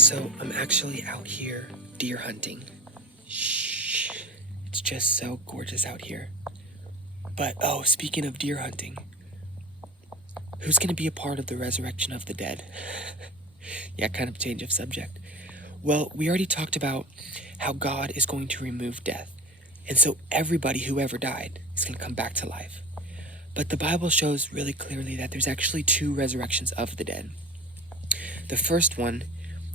So I'm actually out here deer hunting. Shh, it's just so gorgeous out here. But speaking of deer hunting, who's gonna be a part of the resurrection of the dead? Yeah, kind of change of subject. Well, we already talked about how God is going to remove death. And so everybody who ever died is going to come back to life. But the Bible shows really clearly that there's actually two resurrections of the dead. The first one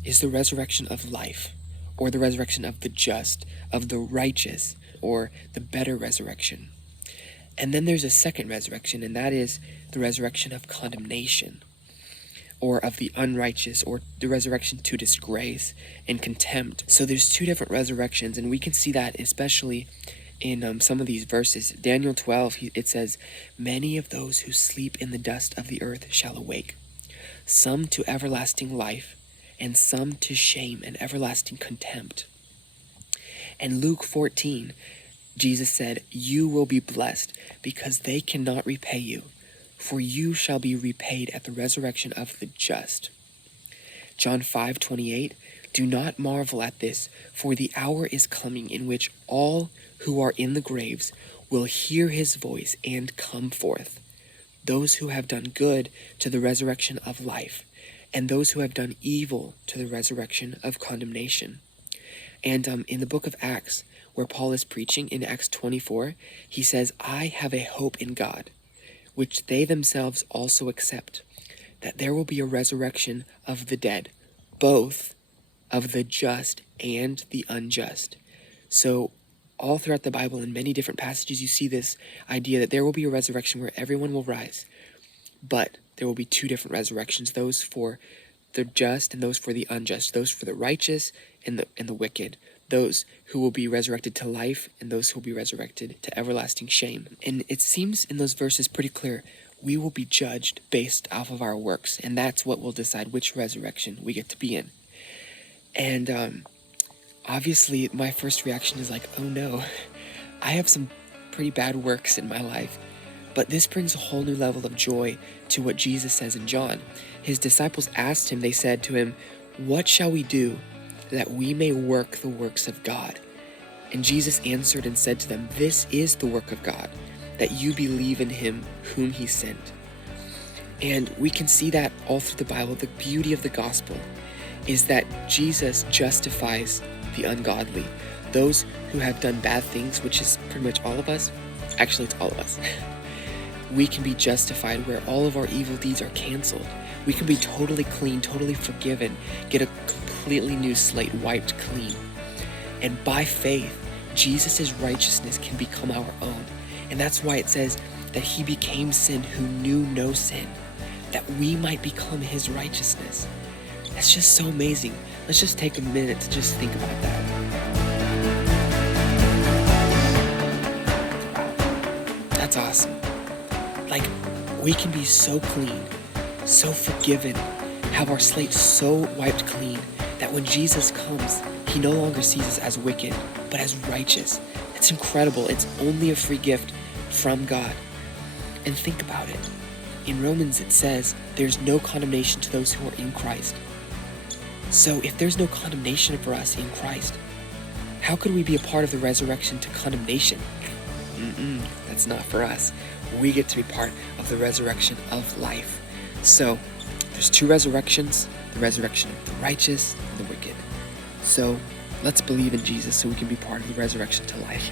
is the resurrection of life, or the resurrection of the just, of the righteous, or the better resurrection. And then there's a second resurrection, and that is the resurrection of condemnation, or of the unrighteous, or the resurrection to disgrace and contempt. So there's two different resurrections, and we can see that especially in some of these verses. Daniel 12, it says, "Many of those who sleep in the dust of the earth shall awake, some to everlasting life, and some to shame and everlasting contempt." And Luke 14, Jesus said, "You will be blessed, because they cannot repay you, for you shall be repaid at the resurrection of the just." John 5:28, "Do not marvel at this, for the hour is coming in which all who are in the graves will hear his voice and come forth. Those who have done good to the resurrection of life, and those who have done evil to the resurrection of condemnation." And in the book of Acts, where Paul is preaching in Acts 24, he says, "I have a hope in God, which they themselves also accept, that there will be a resurrection of the dead, both of the just and the unjust." So all throughout the Bible, in many different passages, you see this idea that there will be a resurrection where everyone will rise, but there will be two different resurrections, those for the just and those for the unjust, those for the righteous and the wicked, those who will be resurrected to life and those who will be resurrected to everlasting shame. And it seems in those verses pretty clear, we will be judged based off of our works, and that's what will decide which resurrection we get to be in. And obviously my first reaction is like, oh no, I have some pretty bad works in my life. But this brings a whole new level of joy to what Jesus says in John. His disciples asked him, they said to him, "What shall we do that we may work the works of God?" And Jesus answered and said to them, "This is the work of God, that you believe in him whom he sent." And we can see that all through the Bible. The beauty of the gospel is that Jesus justifies the ungodly, those who have done bad things, which is pretty much all of us. Actually, it's all of us. We can be justified where all of our evil deeds are canceled. We can be totally clean, totally forgiven, get a completely new slate wiped clean. And by faith, Jesus' righteousness can become our own. And that's why it says that he became sin who knew no sin, that we might become his righteousness. That's just so amazing. Let's just take a minute to just think about that. That's awesome. Like, we can be so clean, so forgiven, have our slate so wiped clean, that when Jesus comes, he no longer sees us as wicked, but as righteous. It's incredible. It's only a free gift from God. And think about it. In Romans it says, there's no condemnation to those who are in Christ. So if there's no condemnation for us in Christ, how could we be a part of the resurrection to condemnation? That's not for us. We get to be part of the resurrection of life. So there's two resurrections, the resurrection of the righteous and the wicked. So let's believe in Jesus so we can be part of the resurrection to life.